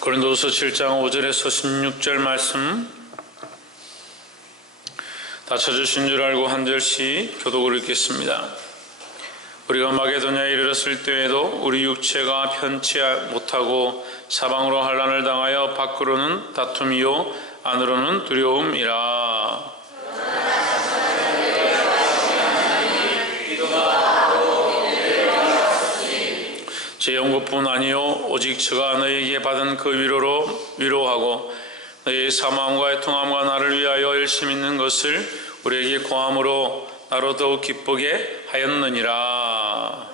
고린도후서 7장 5절에서 16절 말씀 다 찾으신 줄 알고 한 절씩 교독을 읽겠습니다. 우리가 마게도냐에 이르렀을 때에도 우리 육체가 편치 못하고 사방으로 환난을 당하여 밖으로는 다툼이요 안으로는 두려움이라. 제 연고뿐 아니요 오직 저가 너희에게 받은 그 위로로 위로하고 너희의 사모함과 애통함과 나를 위하여 열심 있는 것을 우리에게 고함으로 나로 더욱 기쁘게 하였느니라.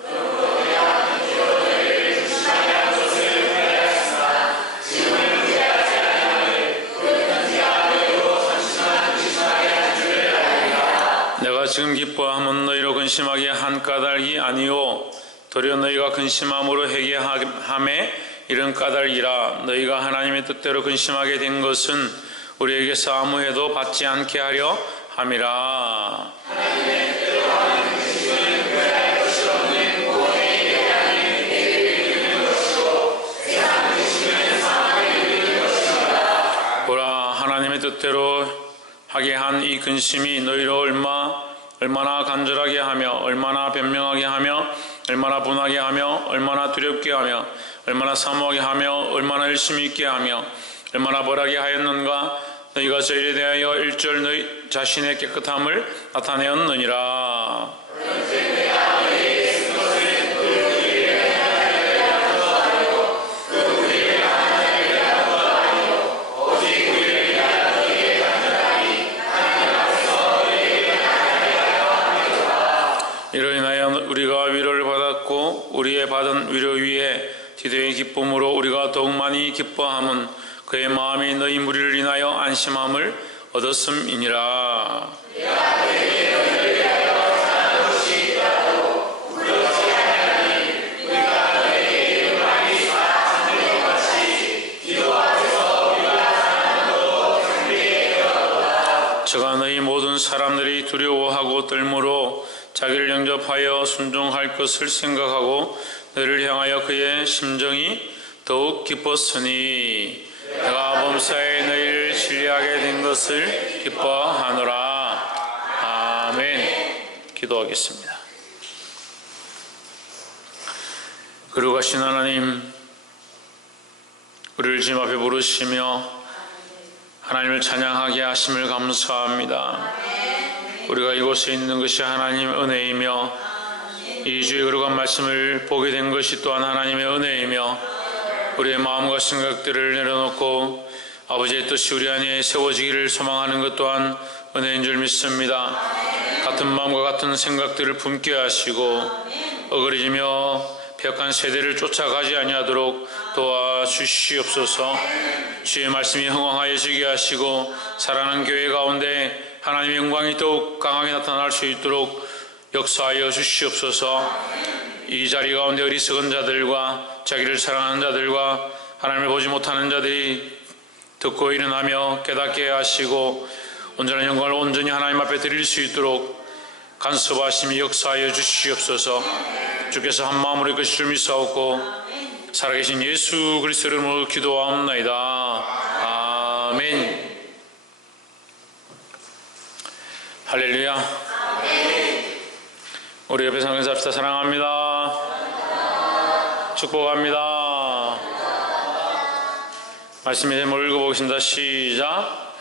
내가 지금 기뻐함은 너희로 근심하게 한 까닭이 아니요 도리어 너희가 근심함으로 회개함에 이런 까닭이라. 너희가 하나님의 뜻대로 근심하게 된 것은 우리에게서 아무 해도 받지 않게 하려 함이라. 보라, 하나님의 뜻대로 하게 한 이 근심이 너희로 얼마나 간절하게 하며 얼마나 변명하게 하며 얼마나 분하게 하며 얼마나 두렵게 하며 얼마나 사모하게 하며 얼마나 열심히 있게 하며 얼마나 벌하게 하였는가. 너희가 저희에 대하여 일절 너희 자신의 깨끗함을 나타내었느니라. 이로 인하여 우리가 위로를 받았고 우리의 받은 위로 위에 디도의 기쁨으로 우리가 더욱 많이 기뻐함은 그의 마음이 너희 무리를 인하여 안심함을 얻었음이니라. 저가 너희 모든 사람들이 두려워하고 떨므로 자기를 영접하여 순종할 것을 생각하고 너희를 향하여 그의 심정이 더욱 기뻤으니 내가 범사에 너희를 신뢰하게 된 것을 기뻐하노라. 아멘. 기도하겠습니다. 거룩하신 하나님, 우리를 지금 앞에 부르시며 하나님을 찬양하게 하심을 감사합니다. 우리가 이곳에 있는 것이 하나님의 은혜이며 이 주의 거룩한 말씀을 보게 된 것이 또한 하나님의 은혜이며 우리의 마음과 생각들을 내려놓고 아버지의 뜻이 우리 안에 세워지기를 소망하는 것 또한 은혜인 줄 믿습니다. 같은 마음과 같은 생각들을 품게 하시고 어그러지며 폐역한 세대를 쫓아가지 아니하도록 도와주시옵소서. 주의 말씀이 흥왕하여지게 하시고 살아나는 교회 가운데 하나님의 영광이 더욱 강하게 나타날 수 있도록 역사하여 주시옵소서. 이 자리 가운데 어리석은 자들과 자기를 사랑하는 자들과 하나님을 보지 못하는 자들이 듣고 일어나며 깨닫게 하시고 온전한 영광을 온전히 하나님 앞에 드릴 수 있도록 간섭하심이 역사하여 주시옵소서. 주께서 한 마음으로 이끄실 줄 믿사옵고 살아계신 예수 그리스도 이름으로 기도하옵나이다. 아멘. 할렐루야. 우리 옆에 상에서 합시다. 사랑합니다. 축복합니다. 말씀에 제목을 읽어보겠습니다. 시작.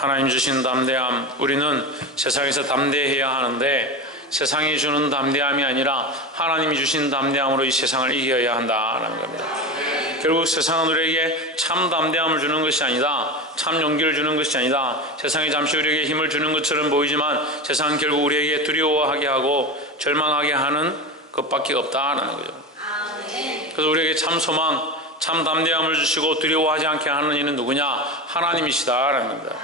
하나님 주신 담대함. 우리는 세상에서 담대해야 하는데 세상이 주는 담대함이 아니라 하나님이 주신 담대함으로 이 세상을 이겨야 한다라는 겁니다. 결국 세상은 우리에게 참 담대함을 주는 것이 아니다, 참 용기를 주는 것이 아니다. 세상이 잠시 우리에게 힘을 주는 것처럼 보이지만 세상은 결국 우리에게 두려워하게 하고 절망하게 하는 것밖에 없다라는 거죠. 그래서 우리에게 참 소망, 참 담대함을 주시고 두려워하지 않게 하는 이는 누구냐? 하나님이시다라는 겁니다.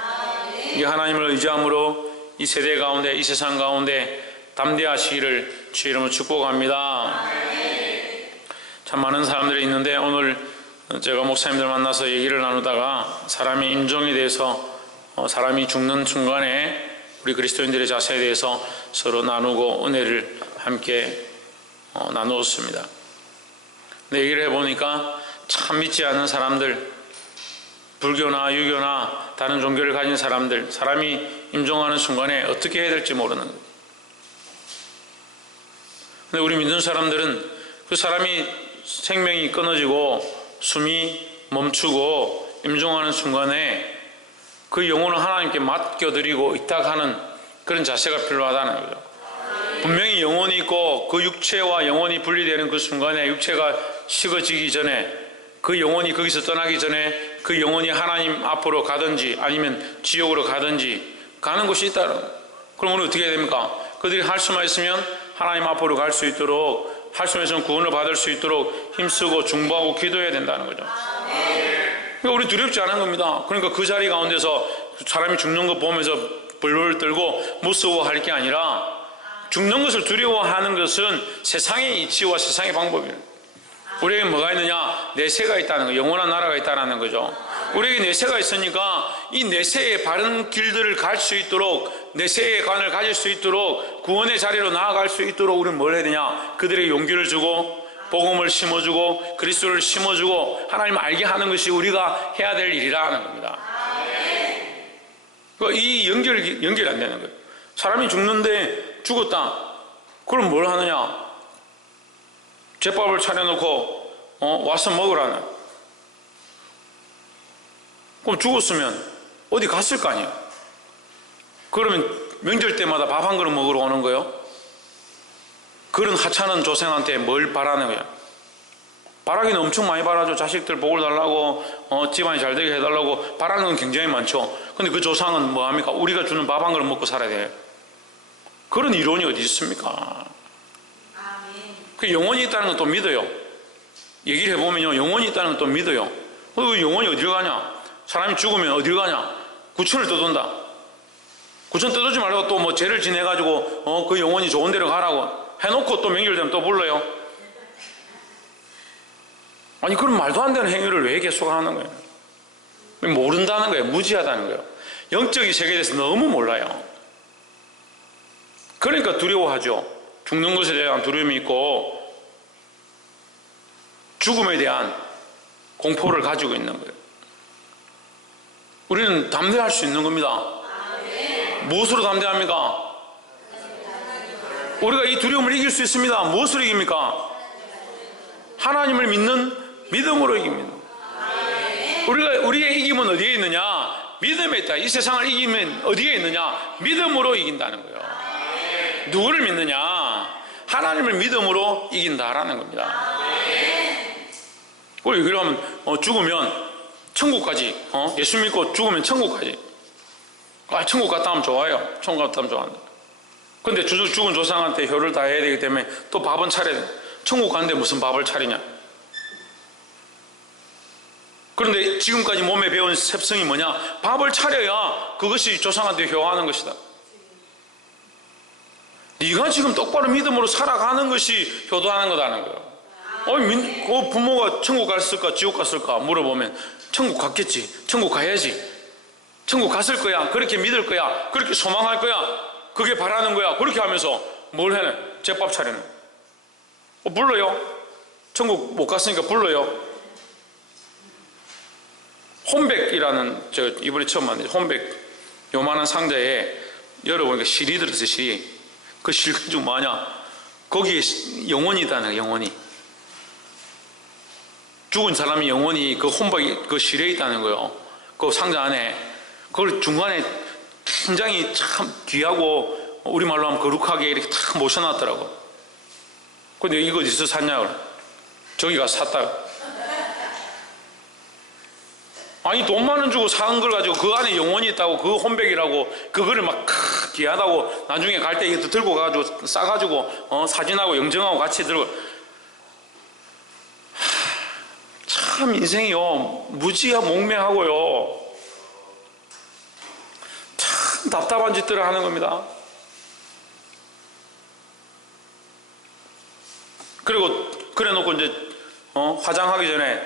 이 하나님을 의지함으로 이 세대 가운데, 이 세상 가운데 담대하시기를 주의 이름으로 축복합니다. 참 많은 사람들이 있는데 오늘 제가 목사님들 만나서 얘기를 나누다가 사람의 임종에 대해서 사람이 죽는 순간에 우리 그리스도인들의 자세에 대해서 서로 나누고 은혜를 함께 나누었습니다. 내 얘기를 해보니까 참 믿지 않는 사람들, 불교나 유교나 다른 종교를 가진 사람들, 사람이 임종하는 순간에 어떻게 해야 될지 모르는 거예요. 근데 우리 믿는 사람들은 그 사람이 생명이 끊어지고 숨이 멈추고 임종하는 순간에 그 영혼을 하나님께 맡겨드리고 있다가는 그런 자세가 필요하다는 거죠. 분명히 영혼이 있고 그 육체와 영혼이 분리되는 그 순간에 육체가 식어지기 전에, 그 영혼이 거기서 떠나기 전에 그 영혼이 하나님 앞으로 가든지 아니면 지옥으로 가든지 가는 곳이 있다는 거예요. 그럼 우리 어떻게 해야 됩니까? 그들이 할 수만 있으면 하나님 앞으로 갈 수 있도록, 할 수만 있으면 구원을 받을 수 있도록 힘쓰고 중보하고 기도해야 된다는 거죠. 그러니까 우리 두렵지 않은 겁니다. 그러니까 그 자리 가운데서 사람이 죽는 거 보면서 벌벌 떨고 무서워할 게 아니라, 죽는 것을 두려워하는 것은 세상의 이치와 세상의 방법이에요. 우리에게 뭐가 있느냐? 내세가 있다는 거예요. 영원한 나라가 있다는 거죠. 우리에게 내세가 있으니까 이 내세의 바른 길들을 갈 수 있도록, 내세의 관을 가질 수 있도록, 구원의 자리로 나아갈 수 있도록 우리는 뭘 해야 되냐? 그들에게 용기를 주고 복음을 심어주고 그리스도를 심어주고 하나님을 알게 하는 것이 우리가 해야 될 일이라는 겁니다. 이 연결이 안 되는 거예요. 사람이 죽는데 죽었다. 그럼 뭘 하느냐? 제밥을 차려놓고 와서 먹으라는. 그럼 죽었으면 어디 갔을 거 아니에요. 그러면 명절 때마다 밥 한 그릇 먹으러 오는 거예요. 그런 하찮은 조상한테 뭘 바라는 거야? 바라기는 엄청 많이 바라죠. 자식들 복을 달라고, 집안이 잘 되게 해달라고 바라는 건 굉장히 많죠. 근데 그 조상은 뭐 합니까? 우리가 주는 밥 한 그릇 먹고 살아야 돼요. 그런 이론이 어디 있습니까? 그 영혼이 있다는 건 또 믿어요. 얘기를 해보면요, 영혼이 있다는 건 또 믿어요. 그 영혼이 어디로 가냐? 사람이 죽으면 어디로 가냐? 구천을 떠돈다. 구천 떠도지 말고 또 뭐 죄를 지내가지고 그 영혼이 좋은 데로 가라고 해놓고 또 명절되면 또 불러요. 아니, 그런 말도 안 되는 행위를 왜 계속 하는 거예요? 모른다는 거예요. 무지하다는 거예요. 영적인 세계에 대해서 너무 몰라요. 그러니까 두려워하죠. 죽는 것에 대한 두려움이 있고 죽음에 대한 공포를 가지고 있는 거예요. 우리는 담대할 수 있는 겁니다. 무엇으로 담대합니까? 우리가 이 두려움을 이길 수 있습니다. 무엇으로 이깁니까? 하나님을 믿는 믿음으로 이깁니다. 우리의 이김은 어디에 있느냐? 믿음에 있다. 이 세상을 이기면 어디에 있느냐? 믿음으로 이긴다는 거예요. 누구를 믿느냐? 하나님을 믿음으로 이긴다라는 겁니다. 우리 그러면 죽으면 천국까지, 예수 믿고 죽으면 천국까지. 천국 갔다 하면 좋아요. 천국 갔다 하면 좋아한다. 근데 죽은 조상한테 효를 다해야 되기 때문에 또 밥은 차려야 돼. 천국 가는데 무슨 밥을 차리냐? 그런데 지금까지 몸에 배운 습성이 뭐냐? 밥을 차려야 그것이 조상한테 효하는 것이다. 네가 지금 똑바로 믿음으로 살아가는 것이 효도하는 거다는 거예요. 그 부모가 천국 갔을까 지옥 갔을까 물어보면 천국 갔겠지. 천국 가야지. 천국 갔을 거야. 그렇게 믿을 거야. 그렇게 소망할 거야. 그게 바라는 거야. 그렇게 하면서 뭘 해내? 제밥 차리는. 불러요. 천국 못 갔으니까 불러요. 혼백이라는, 저 이번에 처음 만났는데, 혼백 요만한 상자에 열어보니까 실이 들었어요. 실이. 그 실 가지고 뭐하냐? 거기에 영혼이 있다는 거예요. 영혼이. 죽은 사람이 영혼이 그 혼백 그 실에 있다는 거예요. 그 상자 안에. 그걸 중간에 굉장히 참 귀하고 우리말로 하면 거룩하게 이렇게 탁 모셔놨더라고. 근데 이거 어디서 샀냐고. 저기 가서 샀다. 아니, 돈 많은 주고 사는 걸 가지고 그 안에 영혼이 있다고, 그 혼백이라고 그거를 막 귀하다고 나중에 갈 때 이것도 들고 가가지고 싸가지고 사진하고 영정하고 같이 들고. 참 인생이요 무지하 몽매하고요 참 답답한 짓들을 하는 겁니다. 그리고 그래 놓고 이제 화장하기 전에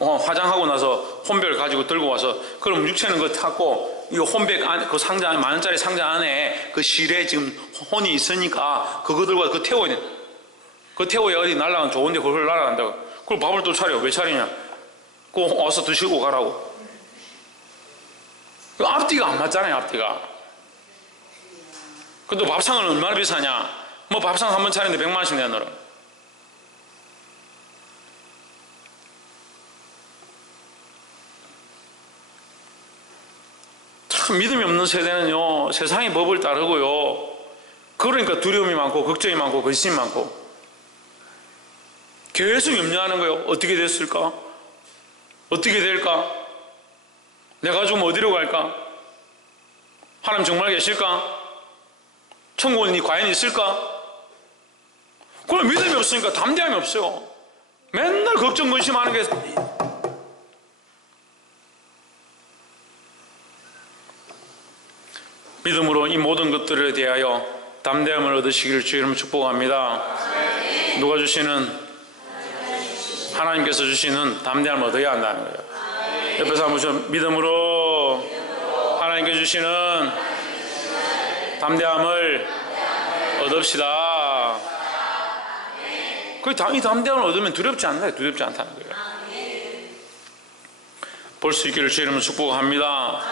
화장하고 나서 혼백을 가지고 들고 와서, 그럼 육체는 그거 탔고 이 혼백 안에, 그 상자 안에, 10,000원짜리 상자 안에 그 실에 지금 혼이 있으니까 그거 들고 와서 그거 태워야 돼. 그거 태워야 어디 날아가면 좋은데 그걸 날아간다고. 그럼 밥을 또 차려. 왜 차리냐? 꼭 와서 드시고 가라고. 그 앞뒤가 안 맞잖아요, 앞뒤가. 그래도 밥상은 얼마나 비싸냐? 뭐 밥상 한 번 차리는데 100만 원씩 내놔라. 참 믿음이 없는 세대는요, 세상의 법을 따르고요. 그러니까 두려움이 많고 걱정이 많고 근심이 많고 계속 염려하는 거예요. 어떻게 됐을까? 어떻게 될까? 내가 죽으면 어디로 갈까? 하나님 정말 계실까? 천국은 과연 있을까? 그럼 믿음이 없으니까 담대함이 없어요. 맨날 걱정 근심하는 게 믿음으로 이 모든 것들에 대하여 담대함을 얻으시기를 주의 이름으로 축복합니다. 누가 주시는? 하나님께서 주시는 담대함을 얻어야 한다는 거예요. 옆에서 한번 좀 믿음으로 하나님께 주시는 담대함을 얻읍시다. 이 담대함을 얻으면 두렵지 않나요? 두렵지 않다는 거예요. 볼 수 있기를 주의 이름으로 축복합니다.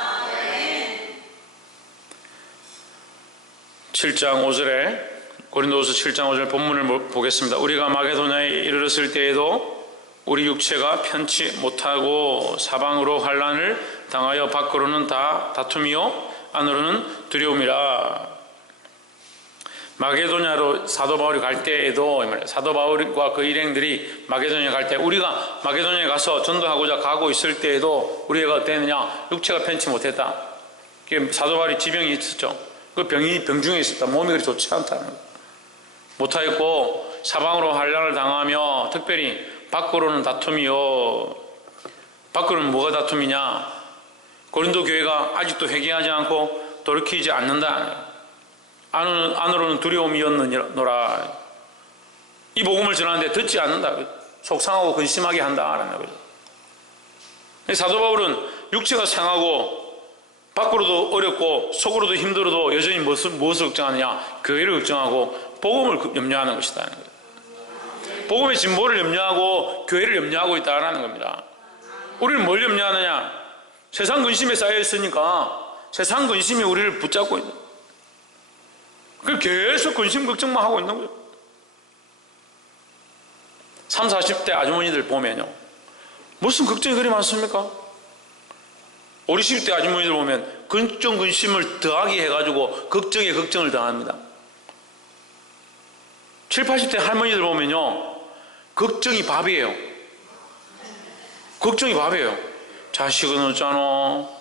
7장 5절에 고린도후서 7장 5절 본문을 보겠습니다. 우리가 마게도냐에 이르렀을 때에도 우리 육체가 편치 못하고 사방으로 환난을 당하여 밖으로는 다 다툼이요 안으로는 두려움이라. 마게도냐로 사도 바울이 갈 때에도 사도 바울과 그 일행들이 마게도냐에 갈 때 우리가 마게도냐에 가서 전도하고자 가고 있을 때에도 우리가 어땠느냐? 육체가 편치 못했다. 사도 바울이 지병이 있었죠. 그 병이 병중에 있었다. 몸이 그리 좋지 않다는 거예요. 못하겠고 사방으로 환난을 당하며 특별히 밖으로는 다툼이요. 밖으로는 뭐가 다툼이냐? 고린도 교회가 아직도 회개하지 않고 돌이키지 않는다. 안으로는 두려움이었느니라. 이 복음을 전하는데 듣지 않는다. 속상하고 근심하게 한다라는 거죠. 사도 바울은 육체가 상하고 밖으로도 어렵고 속으로도 힘들어도 여전히 무엇을 걱정하느냐? 교회를 걱정하고 복음을 염려하는 것이다는 거예요. 복음의 진보를 염려하고 교회를 염려하고 있다는 겁니다. 우리는 뭘 염려하느냐? 세상 근심에 쌓여 있으니까 세상 근심이 우리를 붙잡고 있는 거예요. 그래서 계속 근심 걱정만 하고 있는 거예요. 30, 40대 아주머니들 보면요, 무슨 걱정이 그리 많습니까? 50, 60대 아주머니들 보면 근정 근심을 더하게 해가지고 걱정에 걱정을 더합니다. 70, 80대 할머니들 보면요, 걱정이 밥이에요. 걱정이 밥이에요. 자식은 어쩌노?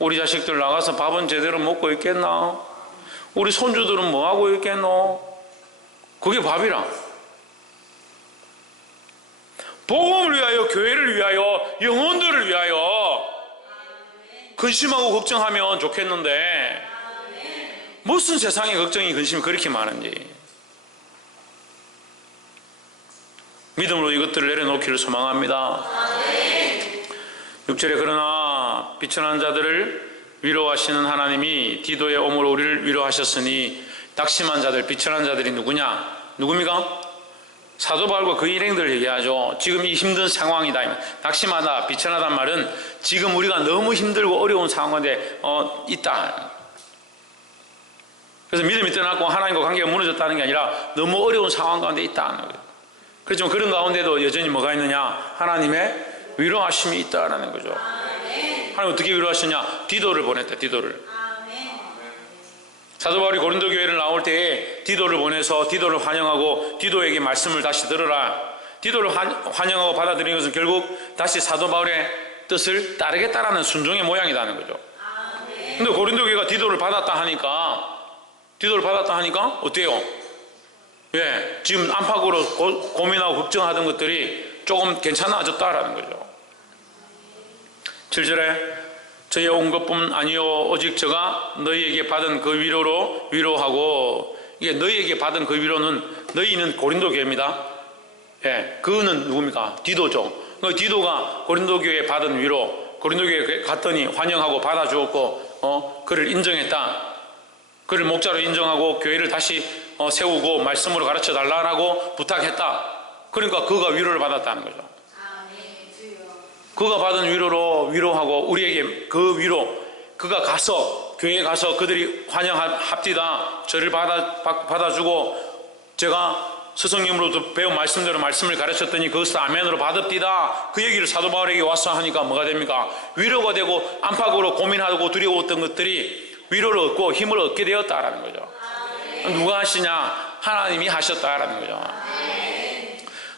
우리 자식들 나가서 밥은 제대로 먹고 있겠나? 우리 손주들은 뭐하고 있겠노? 그게 밥이라. 복음을 위하여, 교회를 위하여, 영혼들을 위하여 근심하고 걱정하면 좋겠는데 무슨 세상의 걱정이 근심이 그렇게 많은지. 믿음으로 이것들을 내려놓기를 소망합니다. 6절에 그러나 비천한 자들을 위로하시는 하나님이 디도의 오므로 우리를 위로하셨으니 낙심한 자들, 비천한 자들이 누구냐? 누굽니까? 사도 바울과 그 일행들 얘기하죠. 지금 이 힘든 상황이다. 낙심하다, 비천하단 말은 지금 우리가 너무 힘들고 어려운 상황 가운데 있다. 그래서 믿음이 떠났고 하나님과 관계가 무너졌다는 게 아니라 너무 어려운 상황 가운데 있다는 거예요. 그렇지만 그런 가운데도 여전히 뭐가 있느냐? 하나님의 위로하심이 있다라는 거죠. 하나님 어떻게 위로하시냐? 디도를 보냈다. 디도를. 사도 바울이 고린도 교회를 나올 때에 디도를 보내서 디도를 환영하고 디도에게 말씀을 다시 들으라. 디도를 환영하고 받아들이는 것은 결국 다시 사도 바울의 뜻을 따르겠다라는 순종의 모양이라는 거죠. 근데 고린도 교회가 디도를 받았다 하니까 어때요? 예, 지금 안팎으로 고민하고 걱정하던 것들이 조금 괜찮아졌다라는 거죠. 7절에 저희 온 것뿐 아니요 오직 저가 너희에게 받은 그 위로로 위로하고, 이게 너희에게 받은 그 위로는 너희는 고린도 교회입니다. 예, 그는 누굽니까? 디도죠. 디도가 고린도 교회에 받은 위로, 고린도 교회에 갔더니 환영하고 받아주었고 그를 인정했다. 그를 목자로 인정하고 교회를 다시 세우고 말씀으로 가르쳐 달라고 부탁했다. 그러니까 그가 위로를 받았다는 거죠. 그가 받은 위로로 위로하고 우리에게 그 위로, 그가 가서 교회에 가서 그들이 환영합디다, 저를 받아주고 제가 스승님으로부터 배운 말씀대로 말씀을 가르쳤더니 그것을 아멘으로 받읍디다, 그 얘기를 사도 바울에게 와서 하니까 뭐가 됩니까? 위로가 되고 안팎으로 고민하고 두려웠던 것들이 위로를 얻고 힘을 얻게 되었다라는 거죠. 누가 하시냐? 하나님이 하셨다라는 거죠.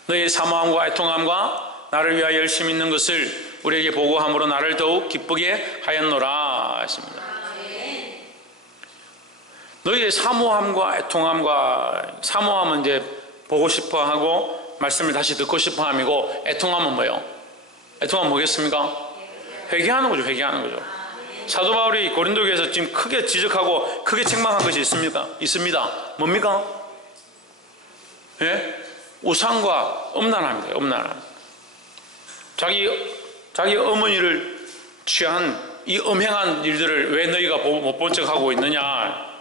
너의 사모함과 애통함과 나를 위하여 열심히 있는 것을 우리에게 보고함으로 나를 더욱 기쁘게 하였노라 했습니다. 너희의 사모함과 애통함과, 사모함은 이제 보고 싶어 하고 말씀을 다시 듣고 싶어 함이고, 애통함은 뭐예요? 애통함은 뭐겠습니까? 회개하는 거죠. 회개하는 거죠. 사도 바울이 고린도교에서 지금 크게 지적하고 크게 책망한 것이 있습니다. 뭡니까? 예? 우상과 음란함입니다. 음란함. 자기 어머니를 취한 이 엄행한 일들을 왜 너희가 못 본 척하고 있느냐?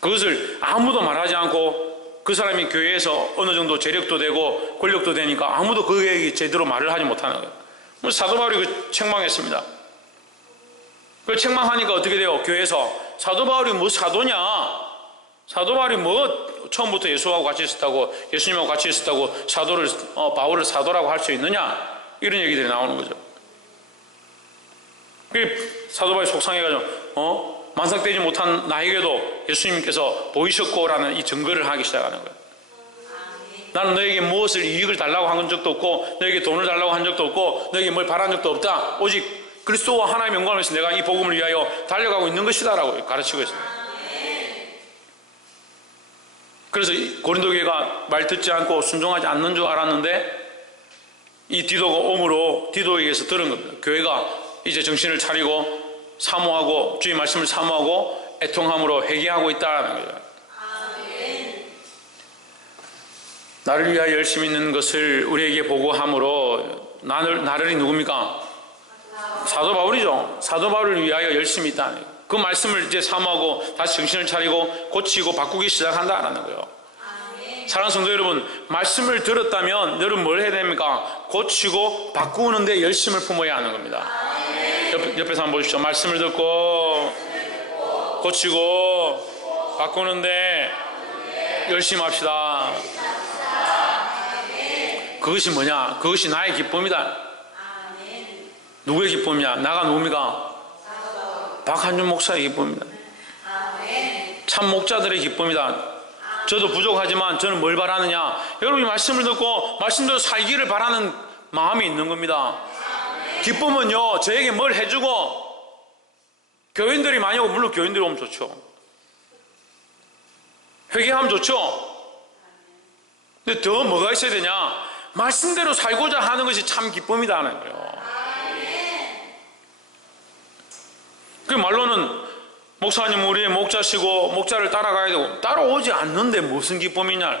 그것을 아무도 말하지 않고 그 사람이 교회에서 어느 정도 재력도 되고 권력도 되니까 아무도 그에게 제대로 말을 하지 못하는 거예요. 사도 바울이 그 책망했습니다. 그걸 책망하니까 어떻게 돼요? 교회에서 사도 바울이 뭐 사도냐? 사도 바울이 뭐 처음부터 예수하고 같이 있었다고, 예수님하고 같이 있었다고 바울을 사도라고 할 수 있느냐? 이런 얘기들이 나오는 거죠. 사도 바울이 속상해가지고 만삭되지 못한 나에게도 예수님께서 보이셨고라는 이 증거를 하기 시작하는 거예요. 나는 너에게 무엇을 이익을 달라고 한 적도 없고, 너에게 돈을 달라고 한 적도 없고, 너에게 뭘 바란 적도 없다. 오직 그리스도와 하나님의 영광을 위해서 내가 이 복음을 위하여 달려가고 있는 것이다 라고 가르치고 있습니다. 그래서 고린도 교회가 말 듣지 않고 순종하지 않는 줄 알았는데, 이 디도가 옴으로 디도에게서 들은 겁니다. 교회가 이제 정신을 차리고 사모하고 주의 말씀을 사모하고 애통함으로 회개하고 있다는 거죠. 나를 위하여 열심히 있는 것을 우리에게 보고함으로, 나를이 누굽니까? 사도 바울이죠. 사도 바울을 위하여 열심히 있다는 거예요. 그 말씀을 이제 사모하고 다시 정신을 차리고 고치고 바꾸기 시작한다라는 거예요. 사랑하는 성도 여러분, 말씀을 들었다면 여러분 뭘 해야 됩니까? 고치고 바꾸는데 열심을 품어야 하는 겁니다. 옆에서 한번 보십시오. 말씀을 듣고 고치고 바꾸는데 열심히 합시다. 그것이 뭐냐? 그것이 나의 기쁨이다. 누구의 기쁨이냐? 나가 누굽니까? 박한준 목사의 기쁨입니다. 참 목자들의 기쁨이다. 저도 부족하지만 저는 뭘 바라느냐? 여러분이 말씀을 듣고 말씀대로 살기를 바라는 마음이 있는 겁니다. 기쁨은요, 저에게 뭘 해주고, 교인들이 많이 오고, 물론 교인들이 오면 좋죠. 회개하면 좋죠. 근데 더 뭐가 있어야 되냐? 말씀대로 살고자 하는 것이 참 기쁨이다 하는 거예요. 그 말로는 목사님 우리의 목자시고 목자를 따라가야 되고, 따라오지 않는데 무슨 기쁨이냐?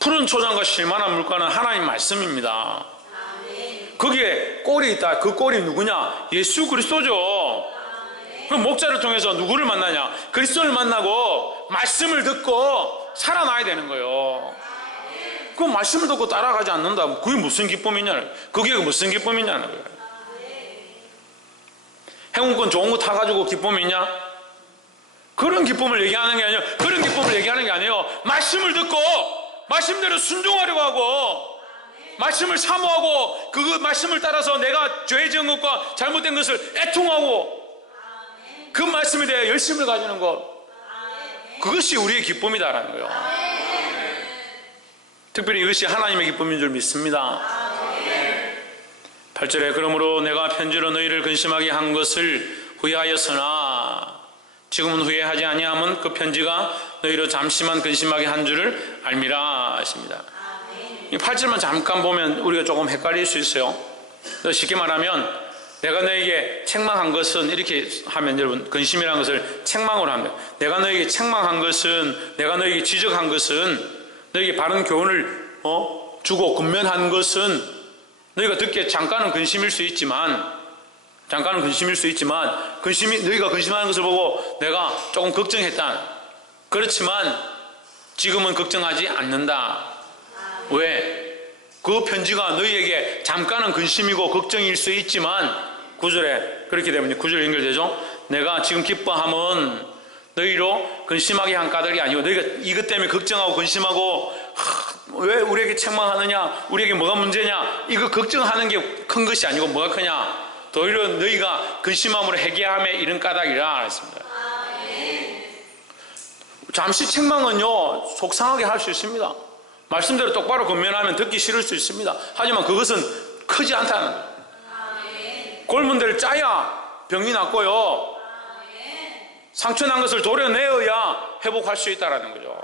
푸른 초장과 실만한 물가는 하나님 말씀입니다. 거기에 꼴이 있다. 그 꼴이 누구냐? 예수 그리스도죠. 그럼 목자를 통해서 누구를 만나냐? 그리스도를 만나고 말씀을 듣고 살아나야 되는 거예요. 그 말씀을 듣고 따라가지 않는다. 그게 무슨 기쁨이냐? 그게 무슨 기쁨이냐는 거예요. 행운권 좋은 거 타가지고 기쁨이 있냐? 그런 기쁨을 얘기하는 게 아니에요. 그런 기쁨을 얘기하는 게 아니에요. 말씀을 듣고 말씀대로 순종하려고 하고 말씀을 사모하고 그 말씀을 따라서 내가 죄 지은 것과 잘못된 것을 애통하고 그 말씀에 대해 열심을 가지는 것, 그것이 우리의 기쁨이다라는 거예요. 특별히 이것이 하나님의 기쁨인 줄 믿습니다. 8절에 그러므로 내가 편지로 너희를 근심하게 한 것을 후회하였으나 지금은 후회하지 아니함은 그 편지가 너희로 잠시만 근심하게 한 줄을 알미라 하십니다. 이 8절만 잠깐 보면 우리가 조금 헷갈릴 수 있어요. 쉽게 말하면 내가 너에게 책망한 것은, 이렇게 하면 여러분 근심이라는 것을 책망으로 합니다. 내가 너에게 책망한 것은, 내가 너에게 지적한 것은, 너에게 바른 교훈을 주고 권면한 것은 너희가 듣기에 잠깐은 근심일 수 있지만, 너희가 근심하는 것을 보고 내가 조금 걱정했다. 그렇지만 지금은 걱정하지 않는다. 왜? 그 편지가 너희에게 잠깐은 근심이고 걱정일 수 있지만 9절에 그렇게 되면 9절 연결되죠. 내가 지금 기뻐함은 너희로 근심하게 한 까닭이 아니고 너희가 이것 때문에 걱정하고 근심하고 왜 우리에게 책망하느냐, 우리에게 뭐가 문제냐, 이거 걱정하는 게 큰 것이 아니고 뭐가 크냐, 오히려 너희가 근심함으로 회개함에 이른 까닭이라 했습니다. 잠시 책망은요 속상하게 할 수 있습니다. 말씀대로 똑바로 권면하면 듣기 싫을 수 있습니다. 하지만 그것은 크지 않다는 거예요. 곪은 데를 짜야 병이 낫고요, 상처 난 것을 도려내어야 회복할 수 있다는 거죠.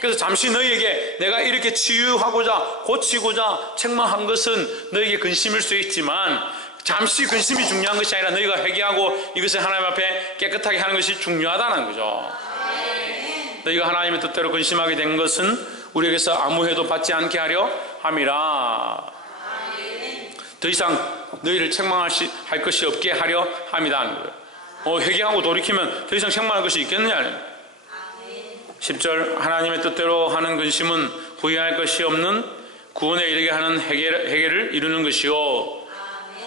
그래서 잠시 너희에게 내가 이렇게 치유하고자 고치고자 책망한 것은 너희에게 근심일 수 있지만 잠시 근심이 중요한 것이 아니라 너희가 회개하고 이것을 하나님 앞에 깨끗하게 하는 것이 중요하다는 거죠. 너희가 하나님의 뜻대로 근심하게 된 것은 우리에게서 아무 해도 받지 않게 하려 함이라. 더 이상 너희를 책망할 것이 없게 하려 함이다. 회개하고 돌이키면 더 이상 책망할 것이 있겠느냐. 10절 하나님의 뜻대로 하는 근심은 후회할 것이 없는 구원에 이르게 하는 회개를 이루는 것이요.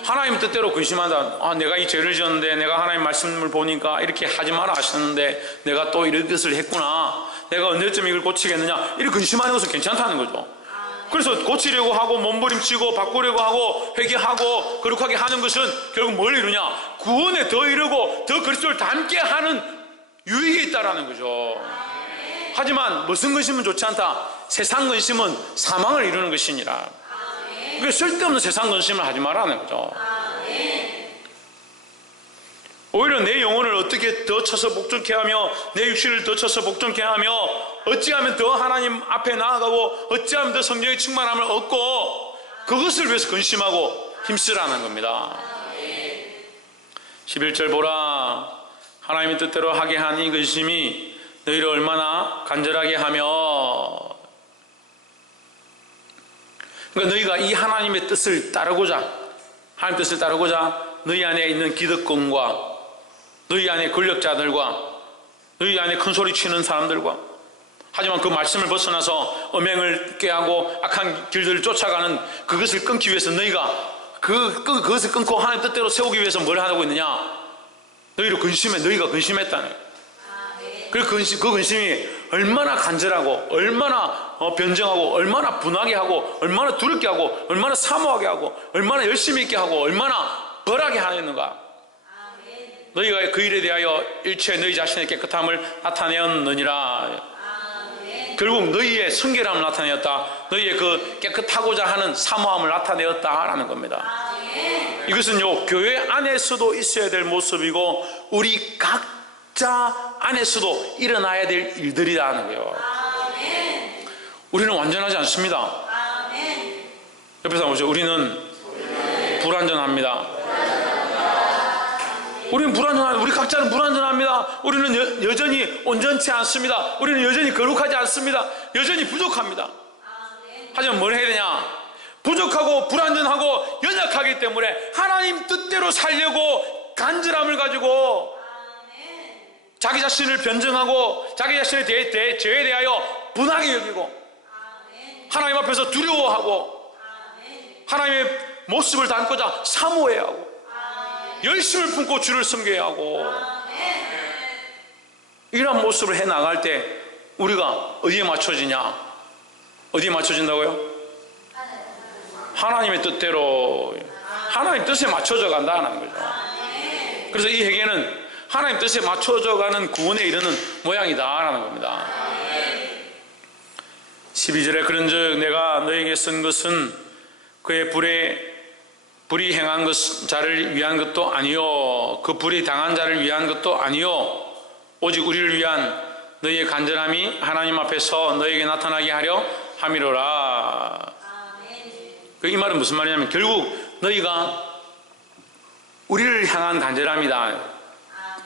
하나님 뜻대로 근심한다. 내가 이 죄를 지었는데 내가 하나님 말씀을 보니까 이렇게 하지 마라 하셨는데 내가 또 이런 것을 했구나, 내가 언제쯤 이걸 고치겠느냐, 이렇게 근심하는 것은 괜찮다는 거죠. 그래서 고치려고 하고 몸부림치고 바꾸려고 하고 회개하고 거룩하게 하는 것은 결국 뭘 이루냐, 구원에 더 이르고 더 그리스도를 닮게 하는 유익이 있다라는 거죠. 하지만 무슨 근심은 좋지 않다. 세상 근심은 사망을 이루는 것이니라. 그래서 쓸데없는 세상 근심을 하지 말라는 거죠. 오히려 내 영혼을 어떻게 더 쳐서 복종케 하며 내 육신을 더 쳐서 복종케 하며 어찌하면 더 하나님 앞에 나아가고 어찌하면 더 성령의 충만함을 얻고 그것을 위해서 근심하고 힘쓰라는 겁니다. 11절 보라, 하나님의 뜻대로 하게 한 이 근심이 너희를 얼마나 간절하게 하며, 그러니까 너희가 이 하나님의 뜻을 따르고자, 하나님 뜻을 따르고자 너희 안에 있는 기득권과 너희 안에 권력자들과 너희 안에 큰소리 치는 사람들과, 하지만 그 말씀을 벗어나서 음행을 꾀하고 악한 길들을 쫓아가는 그것을 끊기 위해서 너희가 그것을 끊고 하나님 뜻대로 세우기 위해서 뭘 하고 있느냐, 너희가 근심했다는 거예요. 그 근심이 얼마나 간절하고 얼마나 변정하고 얼마나 분하게 하고 얼마나 두렵게 하고 얼마나 사모하게 하고 얼마나 열심히 있게 하고 얼마나 벌하게 하였는가. 너희가 그 일에 대하여 일체 너희 자신의 깨끗함을 나타내었느니라. 결국 너희의 성결함을 나타내었다. 너희의 그 깨끗하고자 하는 사모함을 나타내었다라는 겁니다. 이것은요 교회 안에서도 있어야 될 모습이고 우리 각자 안에서도 일어나야 될 일들이라는 거예요. 우리는 완전하지 않습니다. 옆에서 보세요. 우리는 불완전합니다. 우리는 불완전합니다. 우리 각자는 불완전합니다. 우리는 여전히 온전치 않습니다. 우리는 여전히 거룩하지 않습니다. 여전히 부족합니다. 하지만 뭘 해야 되냐? 부족하고 불완전하고 연약하기 때문에 하나님 뜻대로 살려고 간절함을 가지고 자기 자신을 변증하고 자기 자신의 죄에 대하여 분하게 여기고 하나님 앞에서 두려워하고 하나님의 모습을 닮고자 사모해야 하고 열심을 품고 주를 섬겨야 하고 이런 모습을 해나갈 때 우리가 어디에 맞춰지냐? 어디에 맞춰진다고요? 하나님의 뜻대로, 하나님 뜻에 맞춰져 간다는 거죠. 그래서 이 회개는 하나님 뜻에 맞춰져 가는 구원에 이르는 모양이다라는 겁니다. 12절에 그런즉 내가 너에게 쓴 것은 그의 불이 행한 자를 위한 것도 아니요 그 불이 당한 자를 위한 것도 아니요 오직 우리를 위한 너희의 간절함이 하나님 앞에서 너에게 나타나게 하려 함이로라. 이 말은 무슨 말이냐면 결국 너희가 우리를 향한 간절함이다.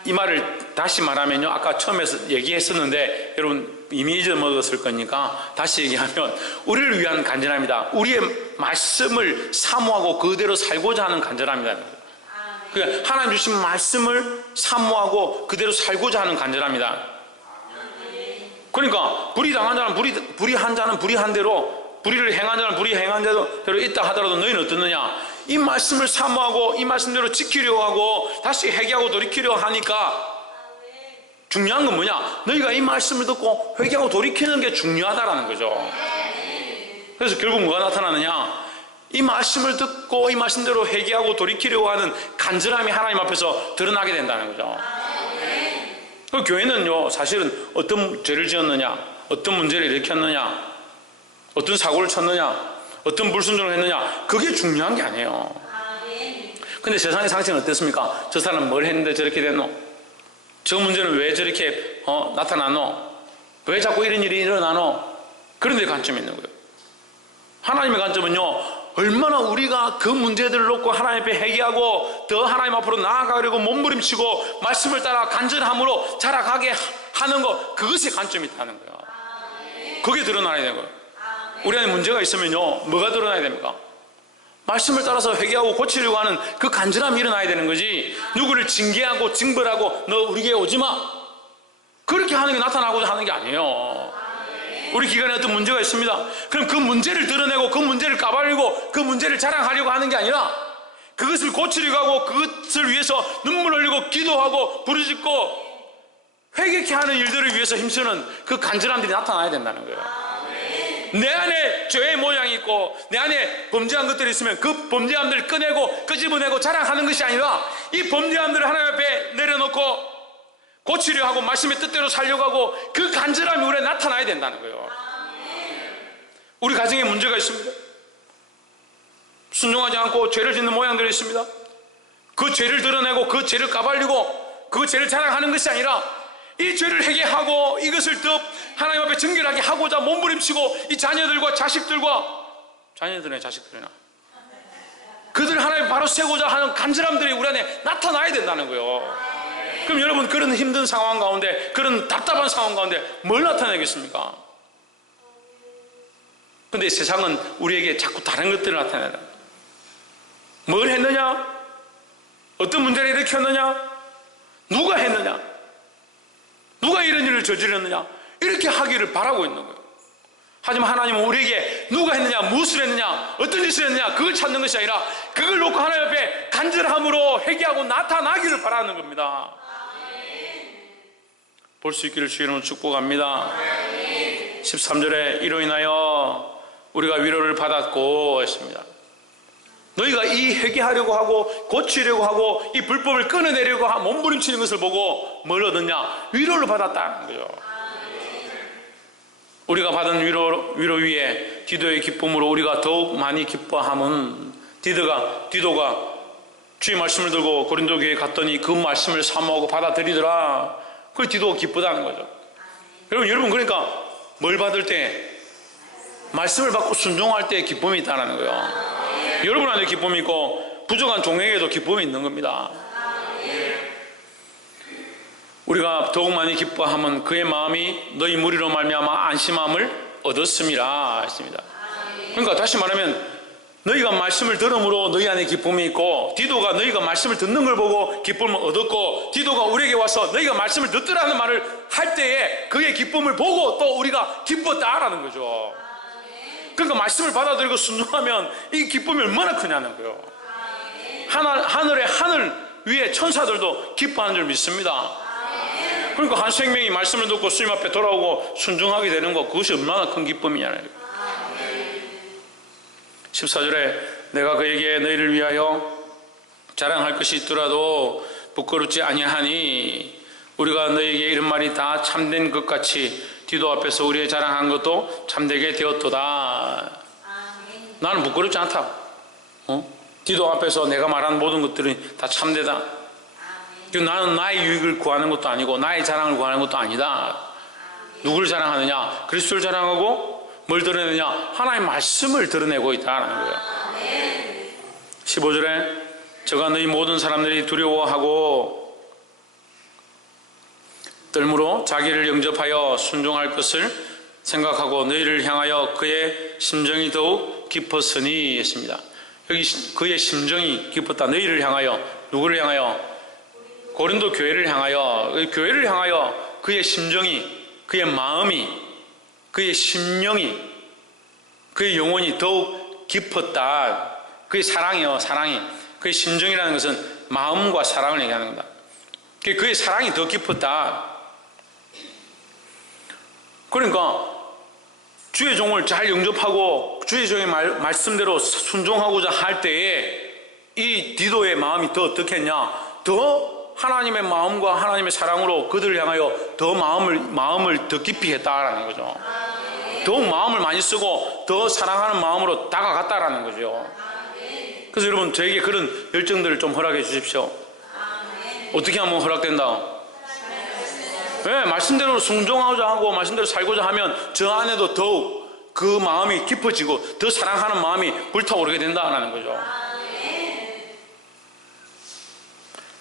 이 말을 다시 말하면요, 아까 처음에서 얘기했었는데 여러분 이미 잊어먹었을 거니까 다시 얘기하면 우리를 위한 간절함이다. 우리의 말씀을 사모하고 그대로 살고자 하는 간절함이다. 그러니까 하나님 주신 말씀을 사모하고 그대로 살고자 하는 간절함이다. 그러니까 불이 당한 자는 불이 한 자는 불이 한 대로 불의를 행한 자는 불의 행한 대로 있다 하더라도 너희는 어떻느냐? 이 말씀을 사모하고 이 말씀대로 지키려고 하고 다시 회개하고 돌이키려고 하니까 중요한 건 뭐냐? 너희가 이 말씀을 듣고 회개하고 돌이키는 게 중요하다라는 거죠. 그래서 결국 뭐가 나타나느냐? 이 말씀을 듣고 이 말씀대로 회개하고 돌이키려고 하는 간절함이 하나님 앞에서 드러나게 된다는 거죠. 그 교회는요, 사실은 어떤 죄를 지었느냐, 어떤 문제를 일으켰느냐, 어떤 사고를 쳤느냐, 어떤 불순종을 했느냐, 그게 중요한 게 아니에요. 근데 세상의 상식은 어땠습니까? 저 사람은 뭘 했는데 저렇게 됐노? 저 문제는 왜 저렇게 나타나노? 왜 자꾸 이런 일이 일어나노? 그런 데 관점이 있는 거예요. 하나님의 관점은요, 얼마나 우리가 그 문제들을 놓고 하나님 앞에 회개하고 더 하나님 앞으로 나아가려고 몸부림치고 말씀을 따라 간절함으로 자라가게 하는 것, 그것이 관점이 있다는 거예요. 그게 드러나야 되는 거예요. 우리 안에 문제가 있으면요, 뭐가 드러나야 됩니까? 말씀을 따라서 회개하고 고치려고 하는 그 간절함이 일어나야 되는 거지, 누구를 징계하고 징벌하고 너 우리 교회 오지 마, 그렇게 하는 게 나타나고자 하는 게 아니에요. 우리 기관에 어떤 문제가 있습니다. 그럼 그 문제를 드러내고 그 문제를 까발리고 그 문제를 자랑하려고 하는 게 아니라 그것을 고치려고 하고 그것을 위해서 눈물 흘리고 기도하고 부르짖고 회개케 하는 일들을 위해서 힘쓰는 그 간절함들이 나타나야 된다는 거예요. 내 안에 죄의 모양이 있고 내 안에 범죄한 것들이 있으면 그 범죄함들을 꺼내고 끄집어내고 자랑하는 것이 아니라 이 범죄함들을 하나님 앞에 내려놓고 고치려 하고 말씀의 뜻대로 살려고 하고 그 간절함이 우리에 나타나야 된다는 거예요. 우리 가정에 문제가 있습니다. 순종하지 않고 죄를 짓는 모양들이 있습니다. 그 죄를 드러내고 그 죄를 까발리고 그 죄를 자랑하는 것이 아니라 이 죄를 회개하고 이것을 더 하나님 앞에 정결하게 하고자 몸부림치고 이 자녀들과 자식들과 자녀들의 자식들이나 그들 하나님 바로 세우고자 하는 간절함들이 우리 안에 나타나야 된다는 거예요. 그럼 여러분, 그런 힘든 상황 가운데, 그런 답답한 상황 가운데 뭘 나타내겠습니까? 근데 세상은 우리에게 자꾸 다른 것들을 나타낸다. 뭘 했느냐? 어떤 문제를 일으켰느냐? 누가 했느냐? 누가 이런 일을 저질렀느냐? 이렇게 하기를 바라고 있는 거예요. 하지만 하나님은 우리에게 누가 했느냐, 무엇을 했느냐, 어떤 짓을 했느냐, 그걸 찾는 것이 아니라 그걸 놓고 하나님 앞에 간절함으로 회개하고 나타나기를 바라는 겁니다. 볼 수 있기를 주의 이름으로 축복합니다. 13절에 이로 인하여 우리가 위로를 받았고 했습니다. 너희가 이 회개하려고 하고 고치려고 하고 이 불법을 끊어내려고 하고 몸부림치는 것을 보고 뭘 얻었냐? 위로를 받았다는 거죠. 우리가 받은 위로 위에 디도의 기쁨으로 우리가 더욱 많이 기뻐함은 디도가 주의 말씀을 들고 고린도 교회에 갔더니 그 말씀을 사모하고 받아들이더라. 그걸 디도가 기쁘다는 거죠. 여러분 그러니까 뭘 받을 때, 말씀을 받고 순종할 때 기쁨이 있다는 거예요. 여러분 안에 기쁨이 있고 부족한 종에게도 기쁨이 있는 겁니다. 우리가 더욱 많이 기뻐하면 그의 마음이 너희 무리로 말미암아 안심함을 얻었음이라 했습니다. 그러니까 다시 말하면 너희가 말씀을 들음으로 너희 안에 기쁨이 있고, 디도가 너희가 말씀을 듣는 걸 보고 기쁨을 얻었고, 디도가 우리에게 와서 너희가 말씀을 듣더라는 말을 할 때에 그의 기쁨을 보고 또 우리가 기뻤다라는 거죠. 그러니까 말씀을 받아들이고 순종하면 이 기쁨이 얼마나 크냐는 거예요. 하늘의 하늘 위에 천사들도 기뻐하는 줄 믿습니다. 그러니까 한 생명이 말씀을 듣고 주님 앞에 돌아오고 순종하게 되는 것, 그것이 얼마나 큰 기쁨이냐는 14절에 내가 그에게 너희를 위하여 자랑할 것이 있더라도 부끄럽지 아니하니 우리가 너희에게 이런 말이 다 참된 것 같이 디도 앞에서 우리의 자랑한 것도 참되게 되었도다. 나는 부끄럽지 않다. 디도 앞에서 내가 말한 모든 것들이 다 참되다. 나는 나의 유익을 구하는 것도 아니고 나의 자랑을 구하는 것도 아니다. 누구를 자랑하느냐? 그리스도를 자랑하고 뭘 드러내느냐? 하나님의 말씀을 드러내고 있다는 거예요. 15절에 저가 너희 모든 사람들이 두려워하고 떨므로 자기를 영접하여 순종할 것을 생각하고 너희를 향하여 그의 심정이 더욱 깊었으니 했습니다. 여기 그의 심정이 깊었다. 너희를 향하여, 누구를 향하여? 고린도 교회를 향하여, 교회를 향하여 그의 심정이, 그의 마음이, 그의 심령이 그의 영혼이 더욱 깊었다. 그의 사랑이요, 사랑이. 그의 심정이라는 것은 마음과 사랑을 얘기하는 겁니다. 그의 사랑이 더 깊었다. 그러니까 주의 종을 잘 영접하고 주의 종의 말씀대로 순종하고자 할 때에 이 디도의 마음이 더 어떻겠냐? 더 하나님의 마음과 하나님의 사랑으로 그들을 향하여 더 마음을 더 깊이 했다라는 거죠. 더욱 마음을 많이 쓰고 더 사랑하는 마음으로 다가갔다라는 거죠. 그래서 여러분, 저에게 그런 열정들을 좀 허락해 주십시오. 어떻게 하면 허락된다? 네, 말씀대로 순종하고자 하고 말씀대로 살고자 하면 저 안에도 더욱 그 마음이 깊어지고 더 사랑하는 마음이 불타오르게 된다는 거죠.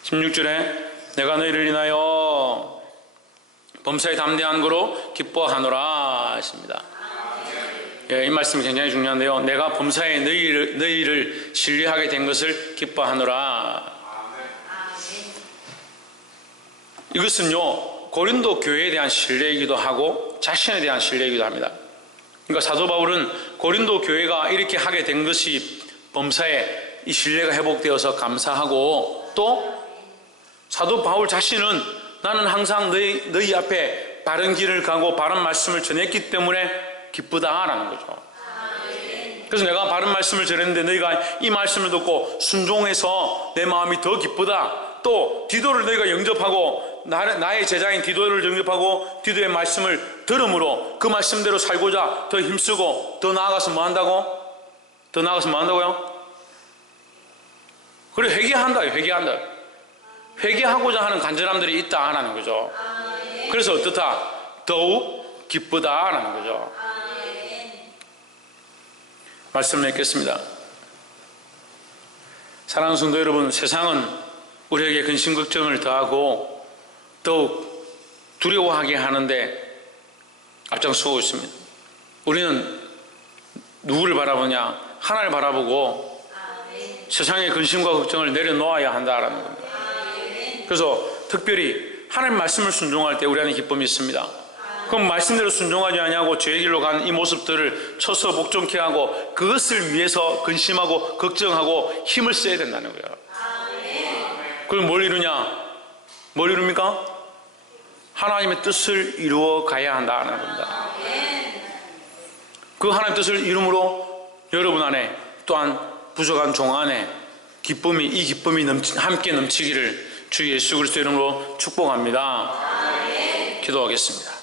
16절에 내가 너희를 인하여 범사에 담대한 거로 기뻐하노라 했습니다. 예, 이 말씀이 굉장히 중요한데요. 내가 범사에 너희를 신뢰하게 된 것을 기뻐하노라. 이것은요, 고린도 교회에 대한 신뢰이기도 하고 자신에 대한 신뢰이기도 합니다. 그러니까 사도 바울은 고린도 교회가 이렇게 하게 된 것이 범사에 이 신뢰가 회복되어서 감사하고, 또 사도 바울 자신은 나는 항상 너희 앞에 바른 길을 가고 바른 말씀을 전했기 때문에 기쁘다라는 거죠. 그래서 내가 바른 말씀을 전했는데 너희가 이 말씀을 듣고 순종해서 내 마음이 더 기쁘다. 또 디도를 너희가 영접하고 나의 제자인 디도를 영접하고 디도의 말씀을 들음으로 그 말씀대로 살고자 더 힘쓰고 더 나아가서 뭐 한다고? 더 나아가서 뭐 한다고요? 그래, 회개한다. 회개하고자 하는 간절함들이 있다라는 거죠. 그래서 어떻다? 더욱 기쁘다라는 거죠. 말씀을 맺겠습니다. 사랑하는 성도 여러분, 세상은 우리에게 근심 걱정을 더하고 더욱 두려워하게 하는데 앞장서고 있습니다. 우리는 누구를 바라보냐? 하나님을 바라보고 세상의 근심과 걱정을 내려놓아야 한다라는 겁니다. 그래서 특별히 하나님 말씀을 순종할 때 우리 안에 기쁨이 있습니다. 그럼 말씀대로 순종하지 아니하고 죄의 길로 간 이 모습들을 쳐서 복종케 하고 그것을 위해서 근심하고 걱정하고 힘을 써야 된다는 거예요. 그럼 뭘 이루냐? 뭘 이룹니까? 하나님의 뜻을 이루어 가야 한다는 겁니다. 그 하나님의 뜻을 이룸으로 여러분 안에 또한 부족한 종 안에 이 기쁨이 함께 넘치기를 주 예수 그리스도 이름으로 축복합니다. 기도하겠습니다.